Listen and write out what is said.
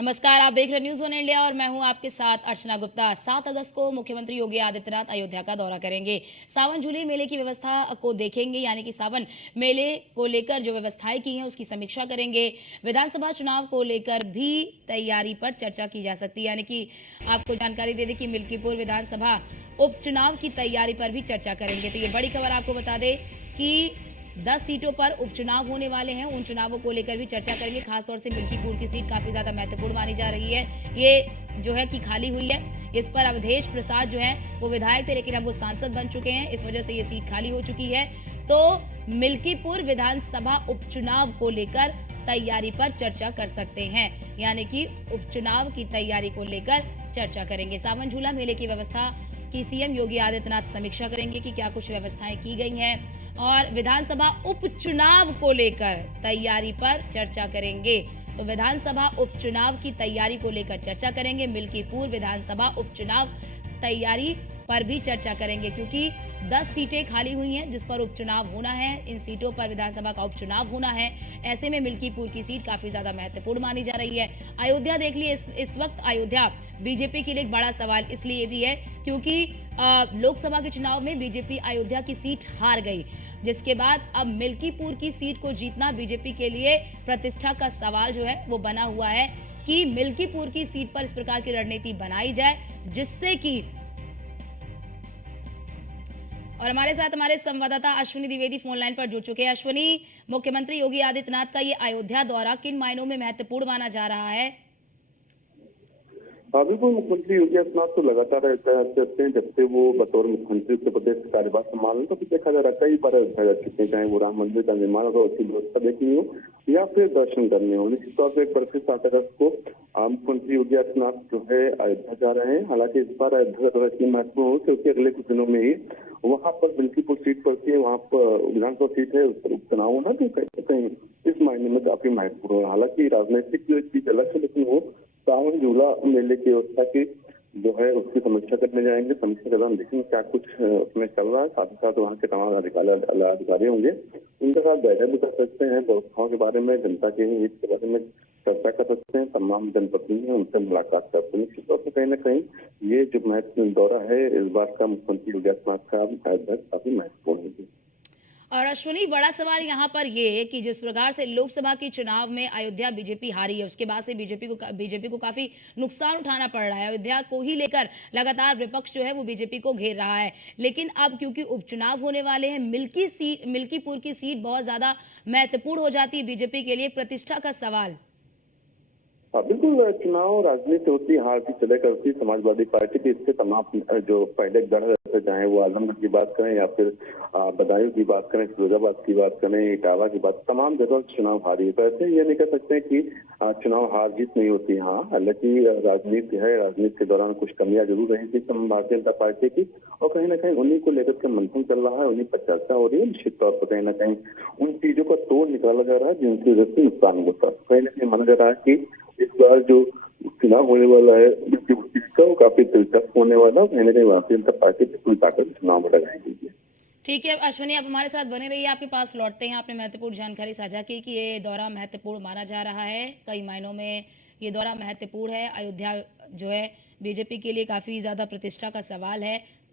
नमस्कार, आप देख रहे न्यूज़ वन इंडिया और मैं हूं आपके साथ अर्चना गुप्ता। 7 अगस्त को मुख्यमंत्री योगी आदित्यनाथ अयोध्या का दौरा करेंगे। सावन झूले मेले की व्यवस्था को देखेंगे, यानी कि सावन मेले को लेकर जो व्यवस्थाएं की हैं उसकी समीक्षा करेंगे। विधानसभा चुनाव को लेकर भी तैयारी पर चर्चा की जा सकती है, यानी कि आपको जानकारी दे दें कि मिल्कीपुर विधानसभा उपचुनाव की तैयारी पर भी चर्चा करेंगे। तो ये बड़ी खबर आपको बता दें कि 10 सीटों पर उपचुनाव होने वाले हैं। उन चुनावों को लेकर भी चर्चा करेंगे। खासतौर से मिल्कीपुर की सीट काफी ज्यादा महत्वपूर्ण मानी जा रही है। ये जो है कि खाली हुई है। इस पर अवधेश प्रसाद जो है वो विधायक थे, लेकिन अब वो सांसद बन चुके हैं। इस वजह से ये सीट खाली हो चुकी है। तो मिल्कीपुर विधानसभा उपचुनाव को लेकर तैयारी पर चर्चा कर सकते हैं, यानी कि उपचुनाव की तैयारी को लेकर चर्चा करेंगे। सावन झूला मेले की व्यवस्था की सीएम योगी आदित्यनाथ समीक्षा करेंगे कि क्या कुछ व्यवस्थाएं की गई हैं, और विधानसभा उपचुनाव को लेकर तैयारी पर चर्चा करेंगे। तो विधानसभा उपचुनाव की तैयारी को लेकर चर्चा करेंगे। मिल्कीपुर विधानसभा उपचुनाव तैयारी पर भी चर्चा करेंगे, क्योंकि 10 सीटें खाली हुई हैं जिस पर उपचुनाव होना है। इन सीटों पर विधानसभा का उपचुनाव होना है। ऐसे में मिल्कीपुर की सीट काफी ज्यादा महत्वपूर्ण मानी जा रही है। अयोध्या देख लिए, इस वक्त अयोध्या बीजेपी के लिए एक बड़ा सवाल इसलिए भी है क्योंकि लोकसभा के चुनाव में बीजेपी अयोध्या की सीट हार गई, जिसके बाद अब मिल्कीपुर की सीट को जीतना बीजेपी के लिए प्रतिष्ठा का सवाल जो है वो बना हुआ है कि मिल्कीपुर की सीट पर इस प्रकार की रणनीति बनाई जाए जिससे कि। और हमारे साथ हमारे संवाददाता अश्विनी द्विवेदी फोन लाइन पर जुड़ चुके हैं। अश्विनी, मुख्यमंत्री योगी आदित्यनाथ का ये अयोध्या दौरा किन मायनों में महत्वपूर्ण माना जा रहा है? बिल्कुल, मुख्यमंत्री योगी आदित्यनाथ तो लगातार रहते हैं। जब से वो बतौर मुख्यमंत्री उत्तर प्रदेश का कार्यभार संभाले तो देखा जा रहा है कई बार अयोध्या जा चुके हैं, चाहे वो राम मंदिर का निर्माण हो, उसकी व्यवस्था देखनी हो या फिर दर्शन करने हो। निश्चित तौर पर एक बार फिर 7 अगस्त को मुख्यमंत्री योगी आदित्यनाथ जो है अयोध्या जा रहे हैं। हालांकि इस बार अयोध्या का दौरा इतनी महत्वपूर्ण हो क्योंकि अगले कुछ दिनों में ही वहां पर मिल्कीपुर सीट पड़ती है, वहां पर विधानसभा सीट है, उस पर उपचुनाव होना तो कहीं इस मायने में काफी महत्वपूर्ण है। हालांकि राजनीतिक चीज अलग है, लेकिन वो सावन झूला मेले की व्यवस्था की जो है उसकी समीक्षा करने जाएंगे। समीक्षा के दौरान देखेंगे क्या कुछ उसमें चल रहा है। साथ ही साथ वहाँ के तमाम अधिकारी होंगे, उनके साथ बैठक भी कर सकते हैं। व्यवस्थाओं के बारे में, जनता के हित के बारे में चर्चा कर सकते हैं। तमाम जनप्रतिनिधि हैं, उनसे मुलाकात करते हैं। निश्चित तौर पर कहीं ना कहीं ये जो महत्वपूर्ण दौरा है इस बार का मुख्यमंत्री योगी आदित्यनाथ का काफी महत्वपूर्ण है। और अश्विनी, बड़ा सवाल यहाँ पर ये है कि जिस प्रकार से लोकसभा के चुनाव में अयोध्या बीजेपी हारी है, उसके बाद से बीजेपी को काफी नुकसान उठाना पड़ रहा है। अयोध्या को ही लेकर लगातार विपक्ष जो है वो बीजेपी को घेर रहा है। लेकिन अब क्योंकि उपचुनाव होने वाले हैं, मिल्कीपुर की सीट बहुत ज्यादा महत्वपूर्ण हो जाती है बीजेपी के लिए, प्रतिष्ठा का सवाल। बिल्कुल, चुनाव राजनीति होती है, हार की चले करती। समाजवादी पार्टी की इससे तमाम जो पहले गढ़ रहते, चाहे वो आजमगढ़ की बात करें या फिर बदायूं की बात करें, फिरोजाबाद की बात करें, इटावा की बात, तमाम जगह चुनाव हारी है। तो ऐसे ये नहीं कह सकते कि चुनाव हार जीत नहीं होती। हाँ, हालांकि राजनीति है, राजनीति के दौरान कुछ कमियां जरूर रही थी भारतीय जनता पार्टी की, और कहीं ना कहीं उन्हीं को लेकर के मंथन चल रहा है, उन्हीं पर चर्चा हो रही है। निश्चित तौर पर कहीं ना कहीं उन चीजों का तोड़ निकाला जा रहा है जिनकी वजह से नुकसान होता है। कहीं ना कहीं माना जा रहा है कि इस बार जो चुनाव होने वाला है वो काफी दिलचस्प होने वाला है। कहीं ना कहीं भारतीय जनता पार्टी की पूरी ताकत चुनाव में लगाएगी। ठीक है अश्विनी, आप हमारे साथ बने रहिए, आपके पास लौटते हैं। आपने महत्वपूर्ण जानकारी साझा की कि ये दौरा महत्वपूर्ण माना जा रहा है। कई मायनों में ये दौरा महत्वपूर्ण है। अयोध्या जो है बीजेपी के लिए काफ़ी ज़्यादा प्रतिष्ठा का सवाल है।